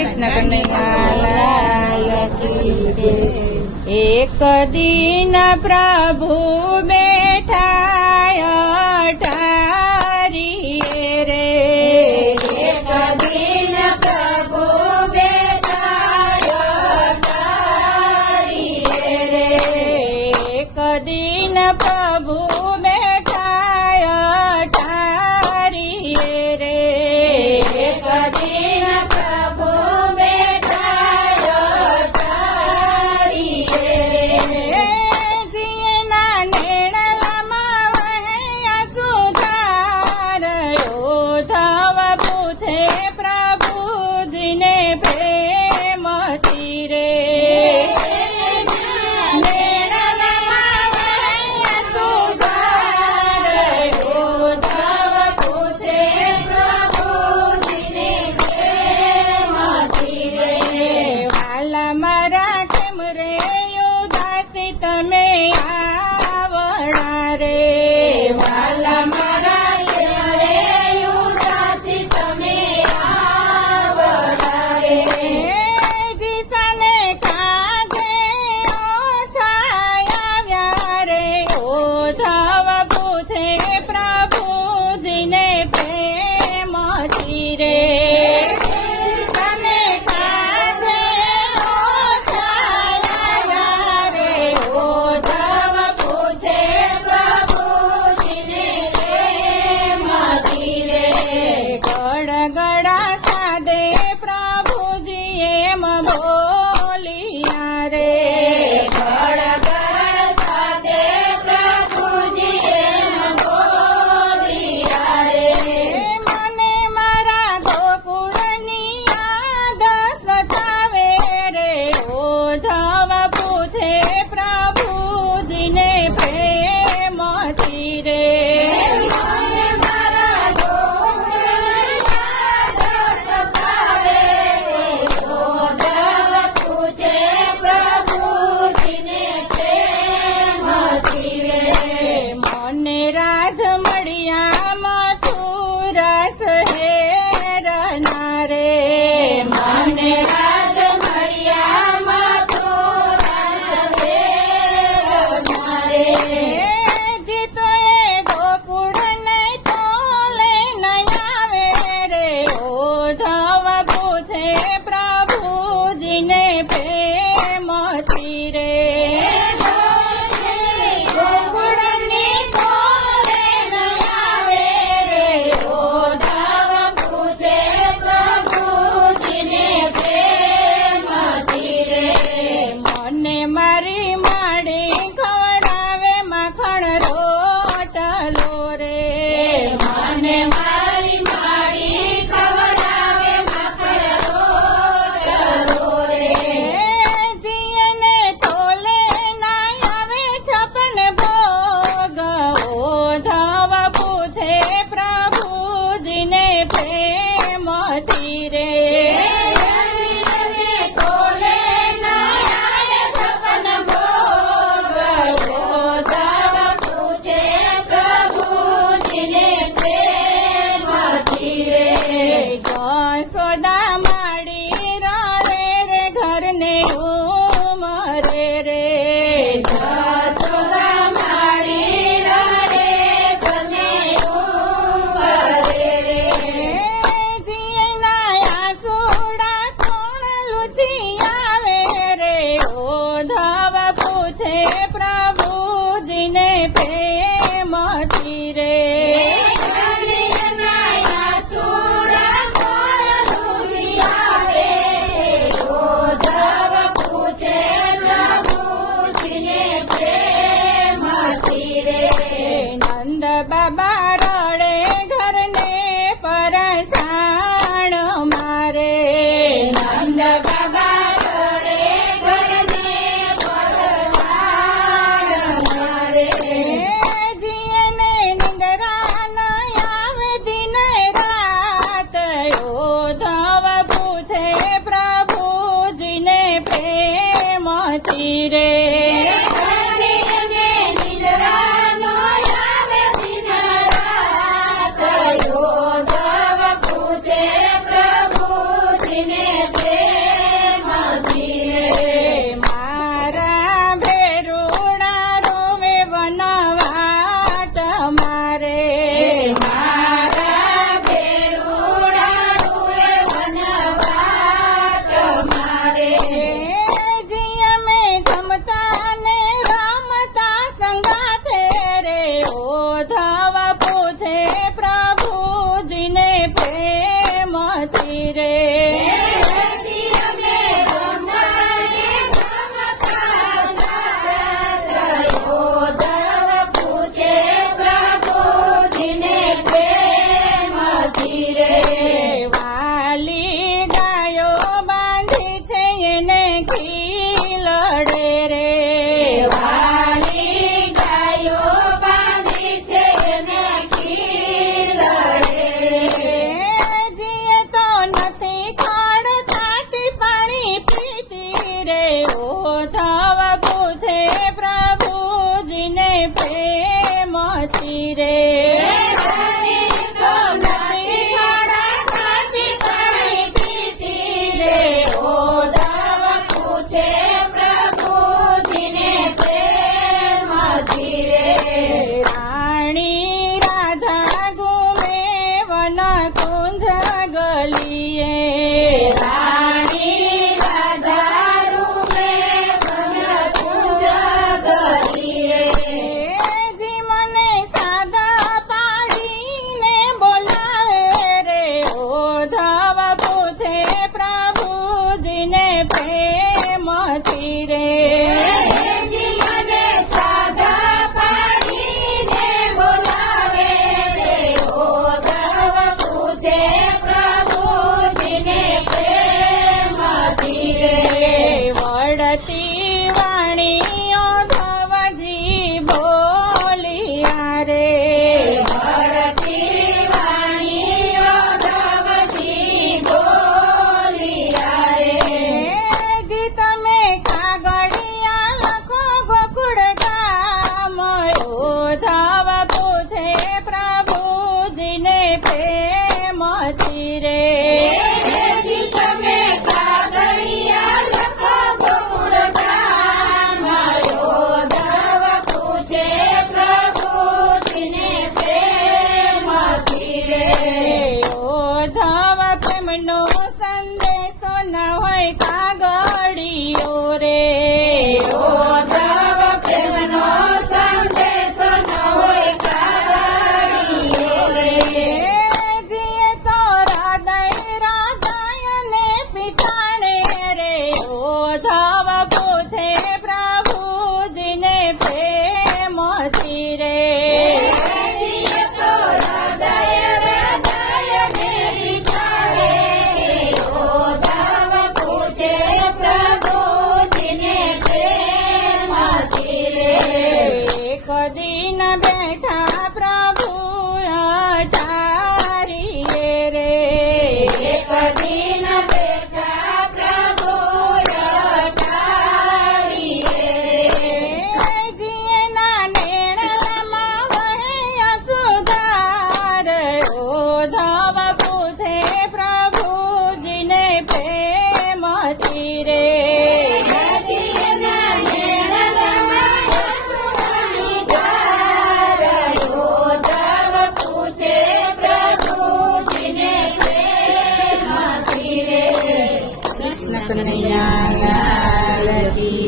કૃષ્ણ કનૈયા લાલ કી જય। એક દિન પ્રભુ બેઠા અટારીએ રે, એક દિન પ્રભુ બેઠા અટારીએ રે, એક દિન પ્રભુ બેઠા અટારીએ રે, એક દિન પ્રભુ બેઠા અટારીએ રે, જીના નેણ રે હજી અમે જમવાને જમતા સાથ ઉદ્ધવ પૂછે પ્રભુજીને પ્રેમથી રે વાલી ગાયો બાંધી છે એને ખીલડે રે વાલી ગાયો બાંધી છે ને ખીલડે જીએ તો નથી ખડ ખાતી પાણી પીતી રે ઉદ્ધવ પૂછે પ્રભુજીને પ્રેમથી રે હજી તો નથી ખાડા ખાતી પાણી પીતી રે ઉદ્ધવ પૂછે પ્રભુજીને પ્રેમથી રે રાણી રાધા ઘૂમે વન કુંજ ગલીએ રાણી રાધા રૂમે વનકુંજ ગલી રે જી મને સાદા પાડીને બોલાવે રે ઉદ્ધવ પૂછે પ્રભુજીને પ્રેમથી રે હજી મને સાદા પાડીને બોલાવે રે ઉદ્ધવ પૂછે પ્રભુજીને પ્રેમથી રે વડતી વાણી ઉદ્ધવજી બોલિયા રે વળતી વાણી ઉદ્ધવજી બોલિયા રે જી તમે કાગળિયા લખો ગોકુળ ગામ ઉદ્ધવ પૂછે પ્રભુજીને પ્રેમથી રે હજી તમે કાગળિયા લખો ગોકુળ ગામ ઉદ્ધવ પૂછે પ્રભુજીને પ્રેમથી રે ઉદ્ધવ પ્રેમનો સંદેશો ન હોય કાગળિયો રે ઉદ્ધવ પ્રેમનો સંદેશો ન હોય કાગળિયો રે જીએ તો હૃદય હૃદયને પીછાણે રે ઉદ્ધવ પૂછે પ્રભુજીને પ્રેમથી રે હજી તો હૃદય હૃદયને વિચારે ઉદ્ધવ પૂછે પ્રભુજીને પ્રેમથી રે એક દિન બેઠા પ્રભુ અટારીએ રે એક દિન બેઠા પ્રભુ રટારીએ રે જીએના નેણલામાં વહે અસુધાર ઉદ્ધવ પૂછે પ્રભુજીને પ્રેમથી રે નદીના નેણલામાં યશોદાની ધાર ઉદ્ધવ પૂછે પ્રભુજીને પ્રેમથી રે કૃષ્ણ કનૈયા